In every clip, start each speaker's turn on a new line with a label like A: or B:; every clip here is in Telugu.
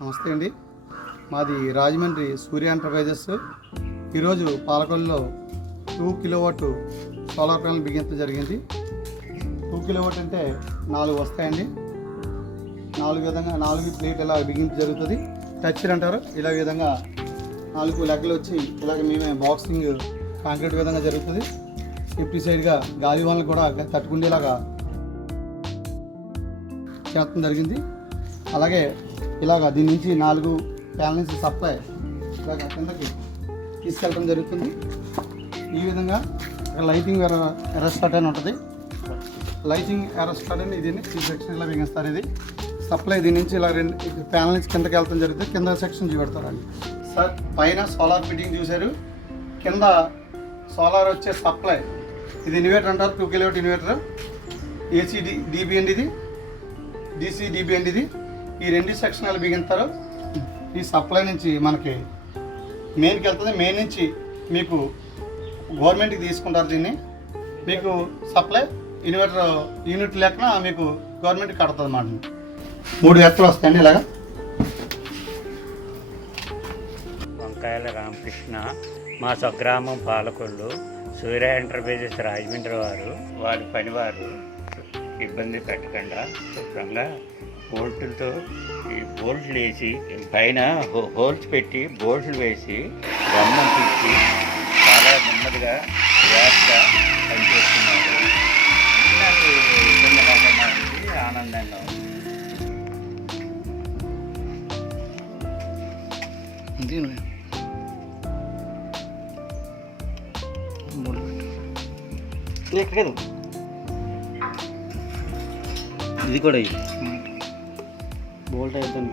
A: నమస్తే అండి. మాది రాజమండ్రి సూర్య ఎంటర్ప్రైజెస్. ఈరోజు పాలకొల్లులో టూ కిలోవాట్ సోలార్ ప్యానల్ బిగించడం జరిగింది. టూ కిలోవాట్ అంటే నాలుగు వస్తాయండి. నాలుగు విధంగా నాలుగు ప్లేట్ ఇలా బిగింపు జరుగుతుంది టచ్చర్ అంటారు. ఇలా విధంగా నాలుగు లెక్కలు వచ్చి ఇలాగ మేమే బాక్సింగ్ కాంక్రీట్ విధంగా జరుగుతుంది. సేఫ్టీ సైడ్గా గాలి వాళ్ళని కూడా తట్టుకునేలాగా చేస్తాం జరిగింది. అలాగే ఇలాగ దీని నుంచి నాలుగు ప్యానల్స్ నుంచి సప్లై ఇలాగ కిందకి తీసుకెళ్ళడం జరుగుతుంది. ఈ విధంగా లైటింగ్ ఎరస్టార్ట్ అని ఉంటుంది. లైటింగ్ ఎరస్టార్ట్ అని ఇది ఈ సెక్షన్ ఇలా బిగిస్తారు ఇది. సప్లై దీని నుంచి ఇలా రెండు ప్యానల్ నుంచి కిందకి వెళ్తాం జరుగుతుంది. కింద సెక్షన్ చూపెడతారండి సార్ పైన సోలార్ ఫిట్టింగ్ చూశారు. కింద సోలార్ వచ్చే సప్లై ఇది ఇన్వర్టర్ అంటారు. Two kilowatt inverter AC D DB అండి ఇది. డీసీ డీబీ అండి ఇది. ఈ రెండు సెక్షన్లు బిగింతారు. ఈ సప్లై నుంచి మనకి మెయిన్కి వెళ్తుంది. మెయిన్ నుంచి మీకు గవర్నమెంట్కి తీసుకుంటారు దీన్ని. మీకు సప్లై ఇన్వర్టర్ యూనిట్ లెక్కన మీకు గవర్నమెంట్ కడుతుంది అన్నమాట. మూడు ఎత్తులు వస్తాయండి ఇలాగా.
B: వంకాయల రామకృష్ణ మా స్వగ్రామం పాలకొల్లు సూర్య ఎంటర్ప్రైజెస్ రాజమండ్రి వారు వారి పనివారు ఇబ్బంది పెట్టకుండా శుభ్రంగా బోల్టులతో ఈ బోల్ట్లు వేసి పైన హోల్స్ పెట్టి బోల్ట్లు వేసి గమ్మం తీసి చాలా నెమ్మదిగా జాగ్రత్తగా పనిచేస్తున్నారు. ఉంది ఆనందంగా ఉంది.
A: ఇది కూడా ఇది. బోల్ట్ అవుతుంది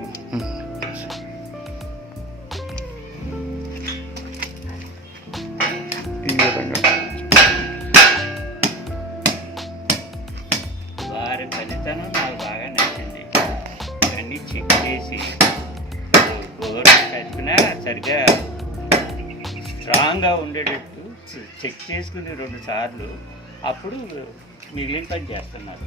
B: వారి పనితనం నాకు బాగా నచ్చింది. అన్నీ చెక్ చేసి గోరు కలిపినా సరిగ్గా స్ట్రాంగ్గా ఉండేటట్టు చెక్ చేసుకుని రెండు సార్లు అప్పుడు మిగిలిన పని చేస్తున్నారు.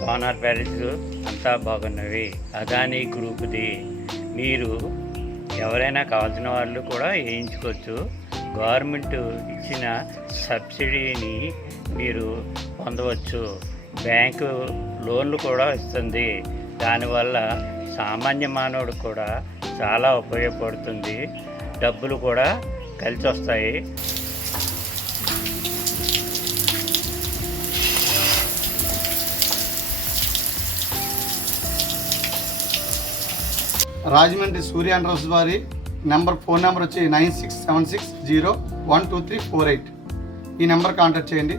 B: సోనార్ ప్యాలెస్ అంతా బాగున్నవి. అదానీ గ్రూప్ది. మీరు ఎవరైనా కావాల్సిన వాళ్ళు కూడా వేయించుకోవచ్చు. గవర్నమెంట్ ఇచ్చిన సబ్సిడీని మీరు పొందవచ్చు. బ్యాంకు లోన్లు కూడా ఇస్తుంది. దానివల్ల సామాన్య మానవుడు కూడా చాలా ఉపయోగపడుతుంది. డబ్బులు కూడా కలిసి వస్తాయి
A: రాజమండ్రి సూర్య అండ్రస్ వారి నెంబర్ ఫోన్ నెంబర్ వచ్చి nine six seven six zero one two three four eight. ఈ నెంబర్ కాంటాక్ట్ చేయండి.